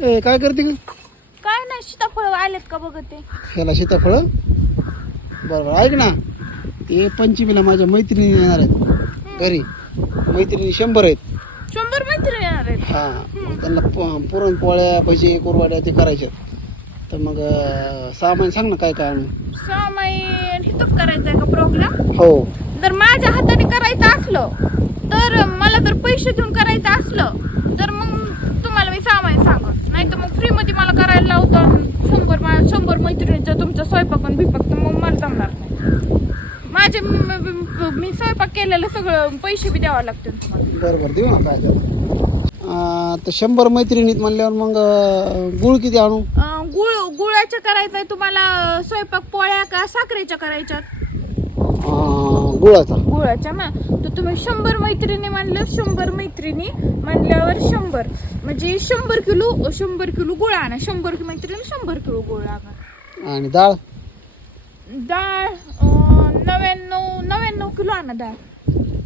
ए काय करते ग? काय नाही सीताफळ आलेत का बघते ह्याला सीताफळ? बरोबर ऐक ना. ते पंचमीला माझ्या मैत्रिणी येणार आहेत. घरी. मैत्रिणी शंभर आहेत. शंभर मैत्री येणार आहेत? हा. त्यांना प- पुरणपोळ्या भजी कुरवाड्या ते करायच्या तर मग अं, सामान सांग ना काय काय आणू. सामाई हिथंच करायचंय का प्रोग्राम हो. जर माझ्या हाताने करायचं असलं तर मला जर पैसे देऊन करायचं असलं तर मग तुम्हाला मी सामान सांगत नाही तर मग फ्रीमध्ये मला करायला लावतं शंभर मा- शंभर मैत्रिणीचं तुमचं स्वयंपाक आणि बिपाक तर मग मला जमणार नाही. माझे म- स्वयंपाक केलेलं सगळं पैसे बी द्यावं लागतील तुम्हाला. बरं बरं देऊ ना काय त्याला. तर शंभर मैत्रिणीत म्हणल्यावर मग अं, गुळ किती आणू? अं, गुळ गुळाच्या करायचंय तुम्हाला स्वयंपाक पोळ्या का साखरेच्या करायच्यात? गुळाचा. गुळाच्या ना तर तुम्ही शंभर मैत्रिणी म्हणलं शंभर मैत्रिणी म्हणल्यावर शंभर. म्हणजे शंभर किलो शंभर किलो गुळ आणा. शंभर मैत्रिणी शंभर किलो गुळ आणा. आणि डाळ? डाळ नव्याण्णव नव्याण्णव किलो आणा डाळ.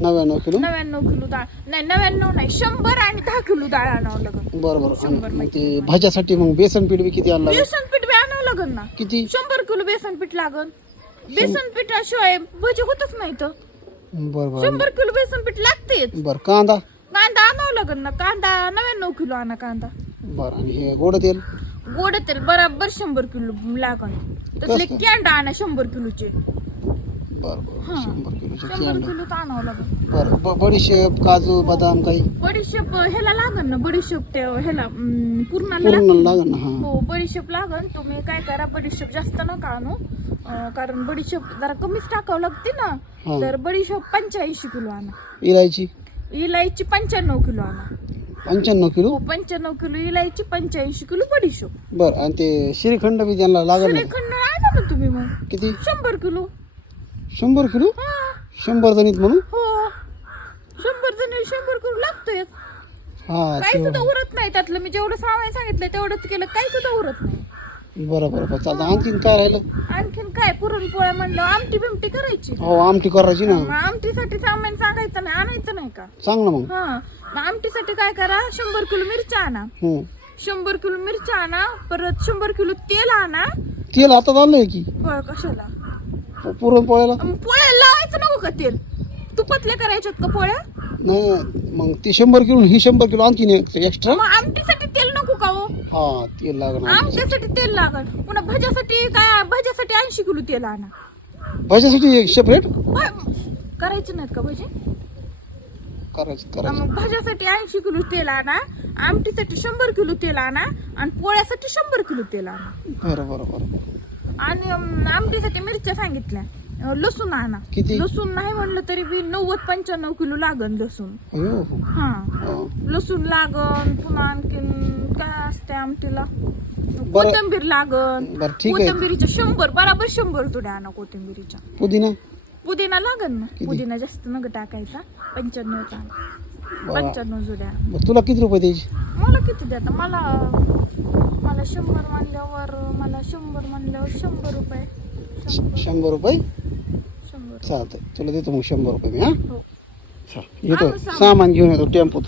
नव्याण्णव किलो? नव्याण्णव किलो डाळ. नाही नव्याण्णव नाही शंभर आणि दहा किलो डाळ आणावं लागेल. बरं बरं. शंभर आणि भाज्यासाठी मग बेसन पीठ बी किती आणलं? बेसन पीठ बी आणावं लागेल ना. किती? शंभर किलो बेसन पीठ लागल. बेसन पिठाशिवाय भजी होतच नाही तर बरं बरं. शंभर किलो बेसन पीठ लागतेच. बरं कांदा? कांदा आणावं लागेल ना. कांदा नव्याण्णव किलो आणा कांदा. बरं आणि हे गोड तेल? गोड तेल बराबर शंभर किलो लागल तसले? कॅन्डा आणा शंभर किलोचे. बरं. बरं शंभर किलोचे शंभर कांदा किलो आणावं लागल. बरं ब- बडीशेप काजू बदाम काही? बडीशेप ह्याला लागल ना बडीशेप ते ह्याला अं, पूर्णाला पूर्ण लागेल ना हा. हो बडीशेप लागल तुम्ही काय करा बडीशेप जास्त नका आणू. अं, कारण बडीशेप जरा कमीच टाकावं लागते ना. हा. तर बडीशेप पंच्याऐंशी किलो आणा. इलायची? इलायची पंच्याण्णव किलो आणा. पंच्याण्णव किलो? हो पंच्याण्णव किलो इलायची पंच्याऐंशी किलो बडीशेप बरं आणि ते श्रीखंड बी त्यांना लागेल ना? श्रीखंड आणा ना तुम्ही मग. किती? शंभर किलो. शंभर किलो हा. शंभर जणीत म्हणून? हो. शंभर जण शंभर किलो लागतोय हा काही सुद्धा उरत नाही त्यातलं. मी जेवढं सामान सांगितलं तेवढंच केलं. काही सुद्धा उरत नाही. बरं बरं बरं. चालतं आणखीन काय राहिलं? आणखीन काय? पुरणपोळ्या म्हणलं. आमटी बिमटी करायची. हो आमटी करायची ना. मग आमटीसाठी सामान सांगायचं नाही आणायचं नाही का? सांग ना मग. हा. मग आमटीसाठी काय करा? शंभर किलो मिरच्या आणा. हम्म. शंभर किलो मिरच्या आणा. परत शंभर किलो तेल आणा. तेल आता आलंय की. होय, कशाला? पुरणपोळ्याला मग पोळ्या लावायचं नको का तेल? तुपातल्या करायच्यात का पोळ्या? नाही मग ते शंभर किलो ही शंभर किलो आणखीन एक्स्ट्रा मग आमटीसाठी तेल नको का हो? हा तेल लागणार आमच्यासाठी तेल लागल. पुन्हा भज्यासाठी काय भज्यासाठी ऐंशी किलो तेल आणा. भाज्यासाठी एक सेपरेट भ- करायचे नाहीत का भजी? करायचं करायचं मग भाज्यासाठी ऐंशी किलो तेल आणा आमटीसाठी शंभर किलो तेल आणा आणि पोळ्यासाठी शंभर किलो तेल आणा. बरं बरं बरं. आणि आमटीसाठी मिरच्या सांगितल्या लसूण आणा किती? लसूण नाही म्हणलं तरी बी नव्वद पंच्याण्णव किलो लागन लसूण हो. हा हा. लसूण लागन पुन्हा आणखीन काय असते आमटीला कोथिंबीर लागन बरं ठीक आहे कोथिंबीरीच्या शंभर बराबर शंभर तुड्या आणा कोथिंबीरीच्या पुदिना पुदिना लागन ना? पुदिना जास्त नग टाकायचा पंच्याण्णवचा आणा. पंच्याण्णव जुड्या बरं, तुला किती रुपये द्यायचे? मला किती देता मला मला शंभर म्हणल्यावर मला शंभर म्हणल्यावर शंभर रुपये. शंभर शंभर रुपये? शंभर. चालतंय. तुला देतो मग शंभर रुपये मी हा? हो. चल, येतो. सामान घेऊन येतो टेम्पोत.